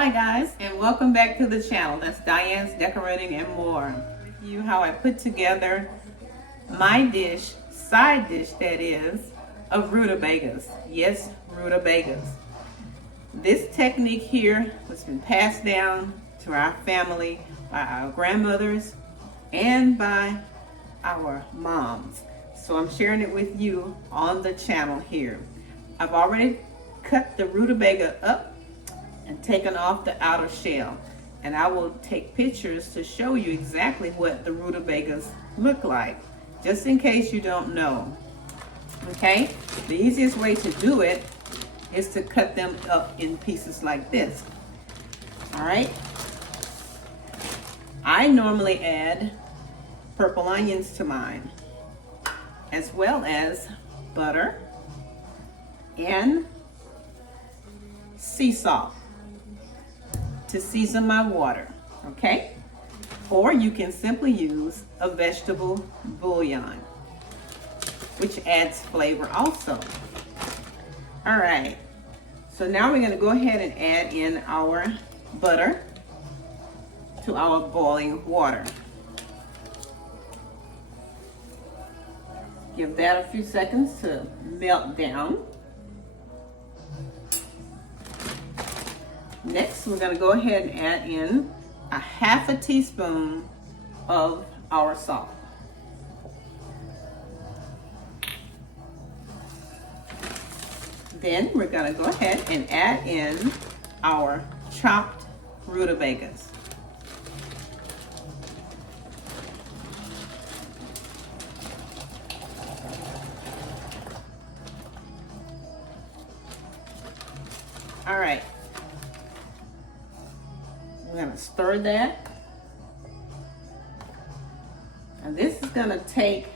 Hi guys, and welcome back to the channel. That's Diane's Decorating and More. With you how I put together my dish, side dish that is, of rutabagas. Yes, rutabagas. This technique here has been passed down to our family by our grandmothers and by our moms. So I'm sharing it with you on the channel here. I've already cut the rutabaga up and taken off the outer shell, and I will take pictures to show you exactly what the rutabagas look like, just in case you don't know. Okay, the easiest way to do it is to cut them up in pieces like this. All right, I normally add purple onions to mine, as well as butter and sea salt to season my water, okay? Or you can simply use a vegetable bouillon, which adds flavor also. All right, so now we're gonna go ahead and add in our butter to our boiling water. Give that a few seconds to melt down. Next, we're going to go ahead and add in a half a teaspoon of our salt. Then we're going to go ahead and add in our chopped rutabagas. All right. We're going to stir that. And this is going to take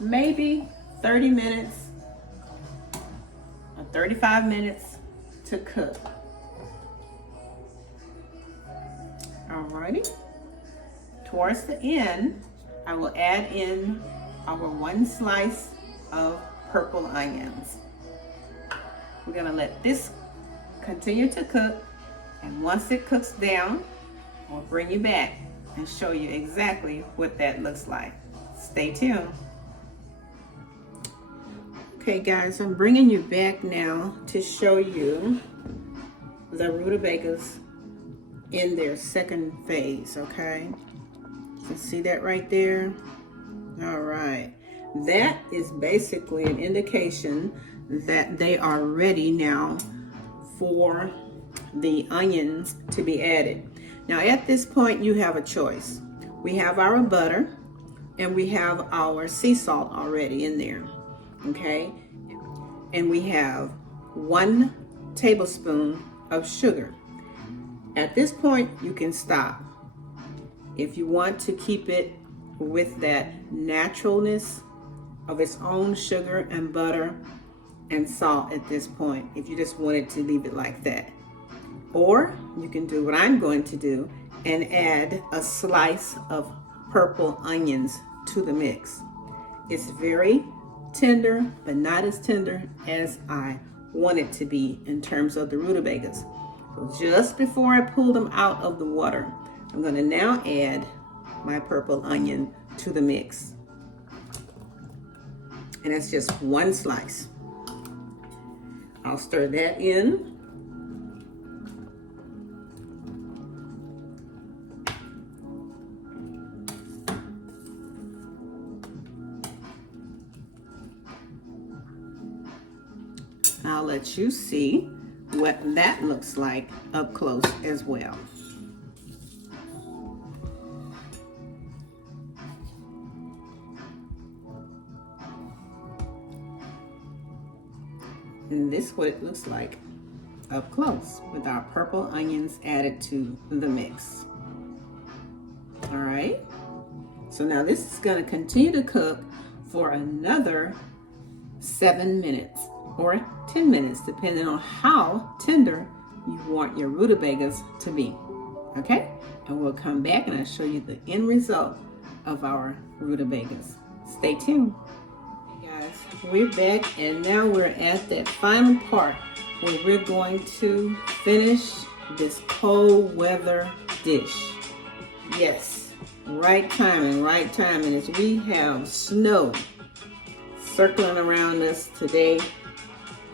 maybe 30 minutes or 35 minutes to cook. Alrighty. Towards the end, I will add in our 1 slice of purple onions. We're going to let this continue to cook, and once it cooks down, I'll bring you back and show you exactly what that looks like. Stay tuned. Okay guys, I'm bringing you back now to show you the rutabagas in their second phase, okay? You can see that right there? All right. That is basically an indication that they are ready now for the onions to be added. Now at this point you have a choice. We have our butter and we have our sea salt already in there, okay? And we have 1 tablespoon of sugar. At this point you can stop. If you want to keep it with that naturalness of its own sugar and butter and salt at this point, if you just wanted to leave it like that. Or you can do what I'm going to do and add a slice of purple onions to the mix. It's very tender, but not as tender as I want it to be in terms of the rutabagas. So just before I pull them out of the water, I'm going to now add my purple onion to the mix. And that's just 1 slice. I'll stir that in. I'll let you see what that looks like up close as well. And this is what it looks like up close with our purple onions added to the mix. All right, so now this is going to continue to cook for another 7 minutes or 10 minutes, depending on how tender you want your rutabagas to be. Okay, and we'll come back and I'll show you the end result of our rutabagas. Stay tuned. Guys, we're back and now we're at that final part where we're going to finish this cold weather dish. Yes, right timing as we have snow circling around us today.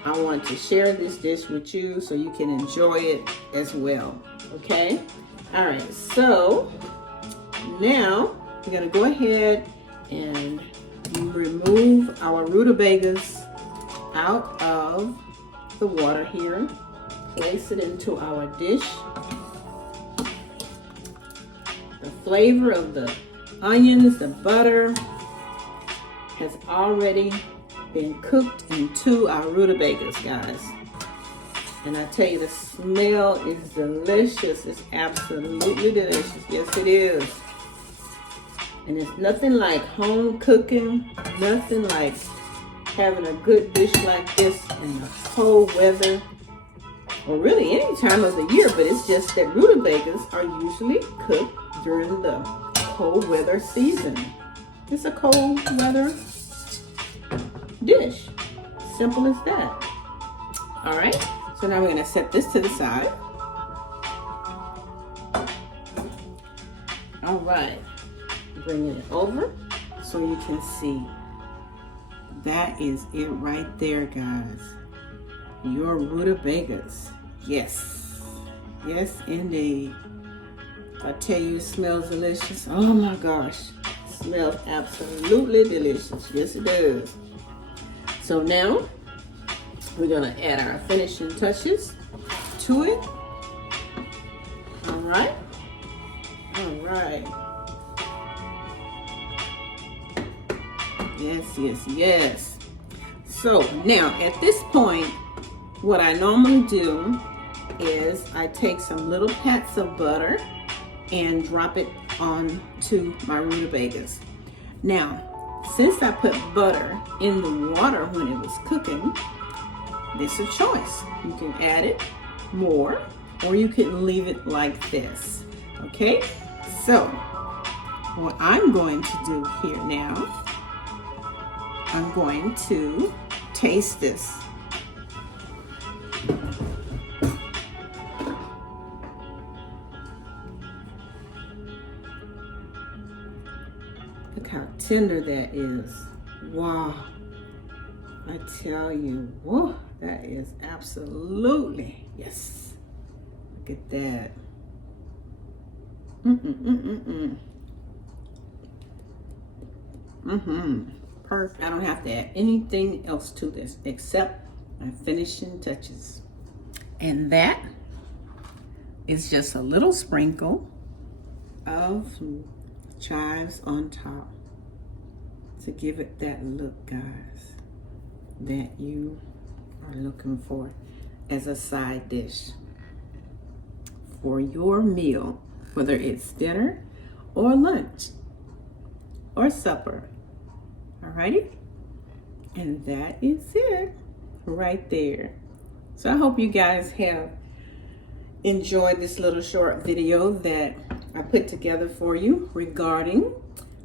I want to share this dish with you so you can enjoy it as well. Okay? All right, so now we're gonna go ahead and remove our rutabagas out of the water here. Place it into our dish. The flavor of the onions, the butter has already been cooked into our rutabagas, guys. And I tell you, the smell is delicious. It's absolutely delicious. Yes, it is. And it's nothing like home cooking, nothing like having a good dish like this in the cold weather, or really any time of the year, but it's just that rutabagas are usually cooked during the cold weather season. It's a cold weather dish. Simple as that. All right, so now we're gonna set this to the side. All right, bringing it over so you can see. That is it right there, guys. Your rutabagas. Yes. Yes, indeed. I tell you, it smells delicious. Oh my gosh. It smells absolutely delicious. Yes, it does. So now, we're going to add our finishing touches to it. All right. All right. Yes, yes, yes. So now, at this point, what I normally do is I take some little pats of butter and drop it onto my rutabagas. Now, since I put butter in the water when it was cooking, it's a choice. You can add it more, or you can leave it like this. Okay? So, what I'm going to do here now, I'm going to taste this. Look how tender that is. Wow. I tell you, whoa, that is absolutely, yes. Look at that. Perfect. I don't have to add anything else to this except my finishing touches. And that is just a little sprinkle of chives on top to give it that look, guys, that you are looking for as a side dish for your meal, whether it's dinner or lunch or supper. Alrighty? And that is it right there. So I hope you guys have enjoyed this little short video that I put together for you regarding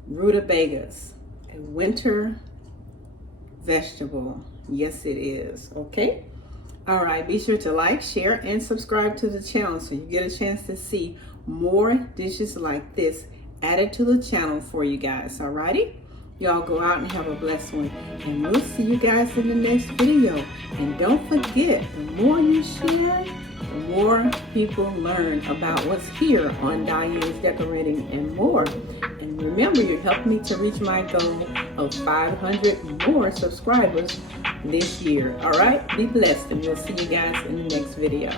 rutabagas, a winter vegetable. Yes, it is. Okay? All right, be sure to like, share, and subscribe to the channel so you get a chance to see more dishes like this added to the channel for you guys. Alrighty? Y'all go out and have a blessed one. And we'll see you guys in the next video. And don't forget, the more you share, the more people learn about what's here on Diane's Decorating and More. And remember, you're helping me to reach my goal of 500 more subscribers this year. All right? Be blessed, and we'll see you guys in the next video.